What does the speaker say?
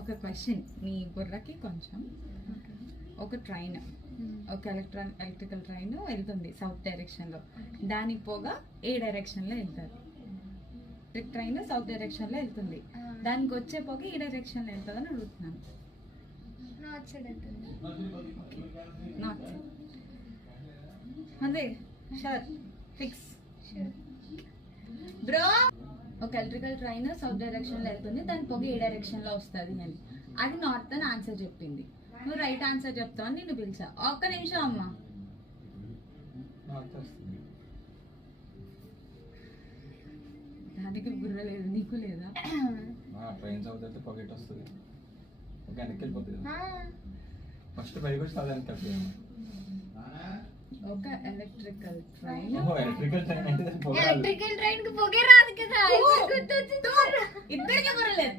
ఒక క్వశ్చన్ మీ బుర్రకి కొంచెం. ఒక ట్రైన్, ఒక ఎలక్ట్రికల్ ట్రైన్ వెళ్తుంది సౌత్ డైరెక్షన్ లో. దాని పోగా ఏ డైరెక్షన్ లో వెళ్తారు? ట్రైన్ సౌత్ డైరెక్షన్ లో వెళ్తుంది, దానికి వచ్చే పోగా ఏ డైరెక్షన్ లో వెళ్తుంది అని అడుగుతున్నాను. నార్త్ సైడ్ వెళ్తుంది. North side. అదే షూర్, ఫిక్స్ బ్రో. ఒక ఎలక్ట్రికల్ ట్రైన్ సౌత్ డైరెక్షన్ లో వెళ్తుంది, దాని పొగ ఏ డైరెక్షన్ లో వస్తుంది అని. అది నార్త్ అని ఆన్సర్ చెప్పింది. నువ్వు రైట్ ఆన్సర్ చెప్తావు అని నిన్ను పిలిచా. ఒక్క నిమిషం అమ్మా. దానికి బుర్ర లేదు, నీకు లేదా? ట్రైన్ సౌత్ అయితే పొగెట్ వస్తుంది, వెనక్కి వెళ్ళిపోతుంది. ఫస్ట్ బయటకు వచ్చి అది వెనక్కి. ఒక ఎలక్ట్రికల్ ట్రైన్, ఎలక్ట్రికల్ ట్రైన్ అంటే ఎలక్ట్రికల్ ట్రైన్ కి పొగే రాదు కదా. ఇద్దరికి బుర్ర లేదు.